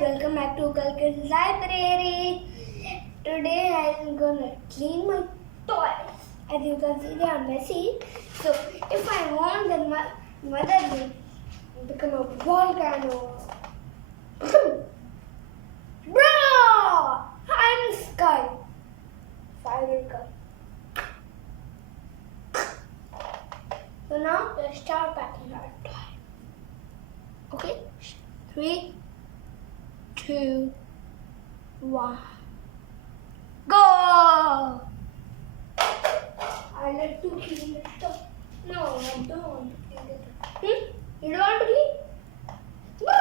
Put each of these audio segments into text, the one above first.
welcome back to Kalkin Library. Today I am gonna clean my toys. As you can see, they are messy. So if I want, then my mother will become a volcano. Bro! I'm sky. Fire gun. So now let's start packing our toy. Okay? 3, 2, 1. Go! I like to clean the stuff. No, I don't want to clean the stuff. You don't want to clean? No!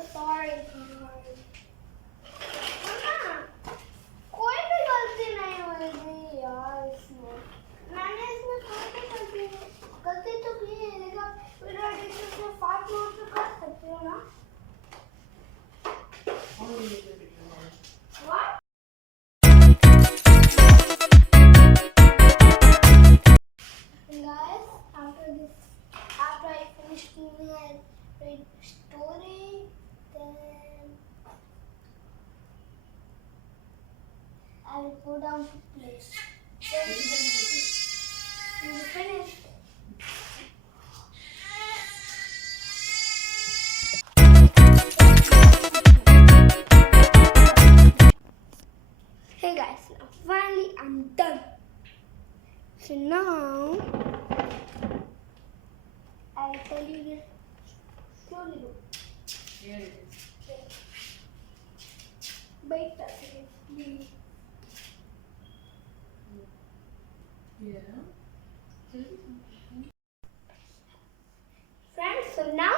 Oh, sorry, I'll clean. After I finish cleaning and read story, then I will go down to place. Then we will finish. Hey guys, now finally I'm done. So now I'll tell you this slowly. Here it is. Wait a second, please. Yeah. Friends, so now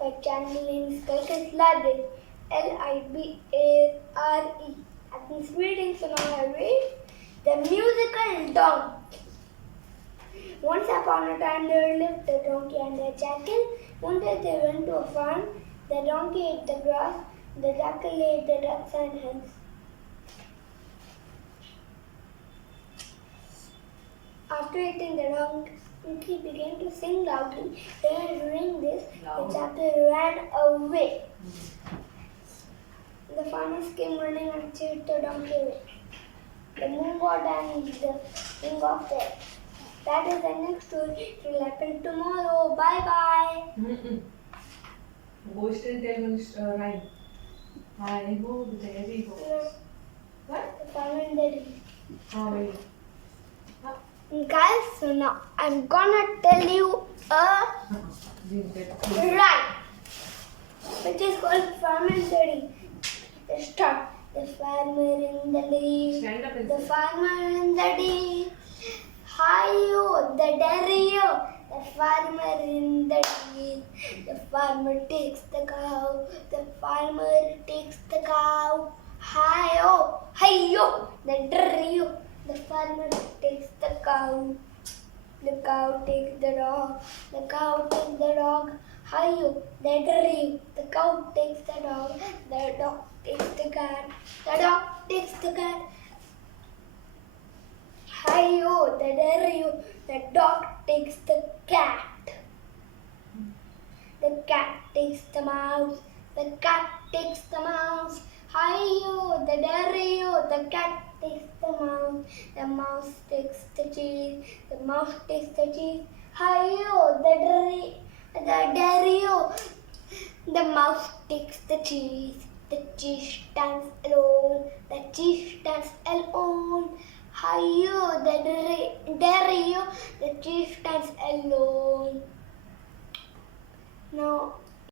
my channel name is Kalkin Library. Libare. I've been reading, so now I read the musical donkey. Once upon a time there lived a donkey and a jackal. One day they went to a farm. The donkey ate the grass, the jackal ate the ducks and hens. After eating, the donkey began to sing loudly. Hearing this, the jackal ran away. The farmers came running and chased the donkey away. The moon god and the king of the air. That is the next story. It will happen tomorrow. Bye bye. Go still tell me rhyme. I go there we go. No. What? The farmer and the tree. Wait. Guys, so now I'm gonna tell you a rhyme, which is called Farmer and the Tree. Let's start. The farmer in the tree. Stand up and The say. farmer in the tree. Hi-yo, the daddy-yo. The farmer in the tree. The farmer takes the cow. The farmer takes the cow. Hi-yo, hi-yo, the daddy-yo. The farmer takes the cow. The cow takes the dog. The cow takes the dog. Hi-yo, the daddy-yo. The cow takes the dog. The dog takes the cat. The dog takes the cat. Hi-yo, the daddy-yo. The dog takes the cat. The cat takes the mouse. The cat takes the mouse. Hi-yo, the daddy-yo. The cat takes the mouse. The mouse takes the cheese. The mouse takes the cheese. Hi-yo, the daddy-yo. The mouse takes the cheese. The cheese stands alone. The cheese stands alone. Hi-yo, there you, the chief stands alone. Now